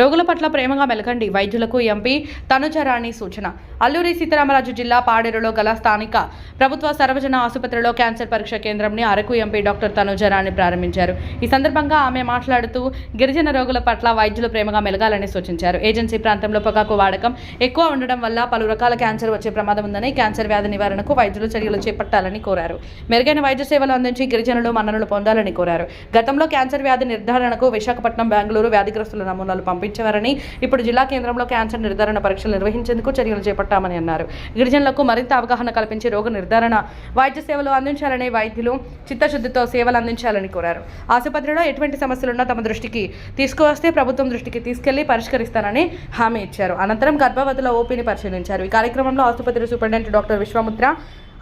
రోగుల పట్ల ప్రేమగా మెలకండి. వైద్యులకు ఎంపీ తనుచరాణి సూచన. అల్లూరి సీతారామరాజు జిల్లా పాడేరులో గల స్థానిక ప్రభుత్వ సర్వజన ఆసుపత్రిలో క్యాన్సర్ పరీక్ష కేంద్రంని అరకు ఎంపీ డాక్టర్ తనుజరాణి ప్రారంభించారు. ఈ సందర్భంగా ఆమె మాట్లాడుతూ గిరిజన రోగుల పట్ల వైద్యులు ప్రేమగా మెలగాలని సూచించారు. ఏజెన్సీ ప్రాంతంలో పొగాకు వాడకం ఎక్కువ ఉండడం వల్ల పలు రకాల క్యాన్సర్ వచ్చే ప్రమాదం ఉందని క్యాన్సర్ వ్యాధి నివారణకు వైద్యులు చర్యలు చేపట్టాలని కోరారు. మెరుగైన వైద్య సేవలు అందించి గిరిజనులు మన్ననలు పొందాలని కోరారు. గతంలో క్యాన్సర్ వ్యాధి నిర్ధారణకు విశాఖపట్నం బెంగళూరు వ్యాధిగ్రస్తుల నమూనాలు ఇచ్చేవారని ఇప్పుడు జిల్లా కేంద్రంలో క్యాన్సర్ నిర్ధారణ పరీక్షలు నిర్వహించేందుకు చర్యలు చేపట్టామని అన్నారు. గిరిజనులకు మరింత అవగాహన కల్పించి రోగ నిర్ధారణ వైద్య సేవలు అందించాలని వైద్యులు చిత్తశుద్ధితో సేవలు అందించాలని కోరారు. ఆసుపత్రిలో ఎటువంటి సమస్యలున్నా తమ దృష్టికి తీసుకువస్తే ప్రభుత్వం దృష్టికి తీసుకెళ్ళి పరిష్కరిస్తానని హామీ ఇచ్చారు. అనంతరం గర్భవతుల ఓపీని పరిశీలించారు. ఈ కార్యక్రమంలో ఆసుపత్రి సూపరింటెండెంట్ డాక్టర్ విశ్వాముద్ర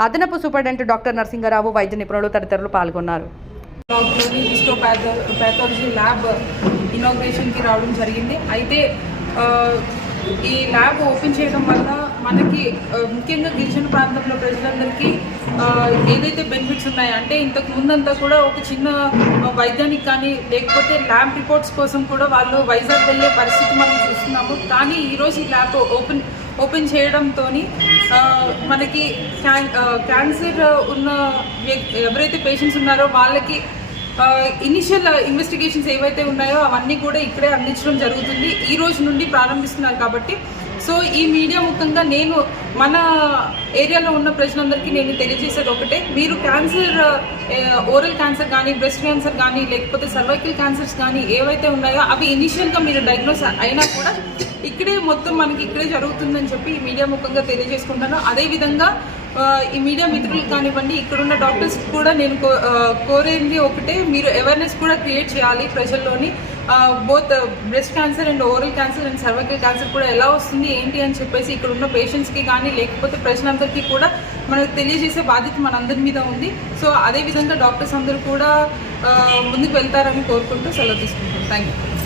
అదనపు సూపరింటెండెంట్ డాక్టర్ నరసింగరావు వైద్య నిపుణులు తదితరులు పాల్గొన్నారు. ఇనాగ్రేషన్కి రావడం జరిగింది. అయితే ఈ ల్యాబ్ ఓపెన్ చేయడం వల్ల మనకి ముఖ్యంగా గిరిజన ప్రాంతంలో ప్రజలందరికీ ఏదైతే బెనిఫిట్స్ ఉన్నాయో అంటే ఇంతకు ముందంతా కూడా ఒక చిన్న వైద్యానికి కానీ లేకపోతే ల్యాబ్ రిపోర్ట్స్ కోసం కూడా వాళ్ళు వైజాగ్ వెళ్ళే పరిస్థితి మనం చూస్తున్నాము. కానీ ఈరోజు ఈ ల్యాబ్ ఓపెన్ ఓపెన్ చేయడంతో మనకి క్యాన్ క్యాన్సర్ ఉన్న ఎవరైతే పేషెంట్స్ ఉన్నారో వాళ్ళకి ఇనిషియల్ ఇన్వెస్టిగేషన్స్ uh, ఏవైతే ఉన్నాయో అవన్నీ కూడా ఇక్కడే అందించడం జరుగుతుంది. ఈ రోజు నుండి ప్రారంభిస్తున్నారు కాబట్టి. సో ఈ మీడియా ముఖంగా నేను మన ఏరియాలో ఉన్న ప్రజలందరికీ నేను తెలియజేసేది ఒకటే. మీరు క్యాన్సర్ uh, ఓరల్ క్యాన్సర్ కానీ బ్రెస్ట్ క్యాన్సర్ కానీ లేకపోతే సర్వైకల్ క్యాన్సర్స్ కానీ ఏవైతే ఉన్నాయో అవి ఇనిషియల్గా మీరు డయాగ్నోస్ అయినా కూడా ఇక్కడే మొత్తం మనకి ఇక్కడే జరుగుతుందని చెప్పి ఈ మీడియా ముఖంగా తెలియజేసుకుంటాను అదేవిధంగా ఈ మీడియా మిత్రులు కానివ్వండి ఇక్కడున్న డాక్టర్స్ కూడా నేను కో- కోరేది ఒకటే మీరు అవేర్నెస్ కూడా క్రియేట్ చేయాలి ప్రజల్లోని. Both breast cancer and oral cancer and cervical cancer కూడా ఎలా వస్తుంది ఏంటి అని చెప్పేసి ఇక్కడ ఉన్న పేషెంట్స్కి కానీ లేకపోతే ప్రజలందరికీ కూడా మనకు తెలియజేసే బాధ్యత మనందరి మీద ఉంది. సో అదేవిధంగా డాక్టర్స్ అందరూ కూడా ముందుకు వెళ్తారని కోరుకుంటూ సెలవు తీసుకుంటాం థ్యాంక్ యూ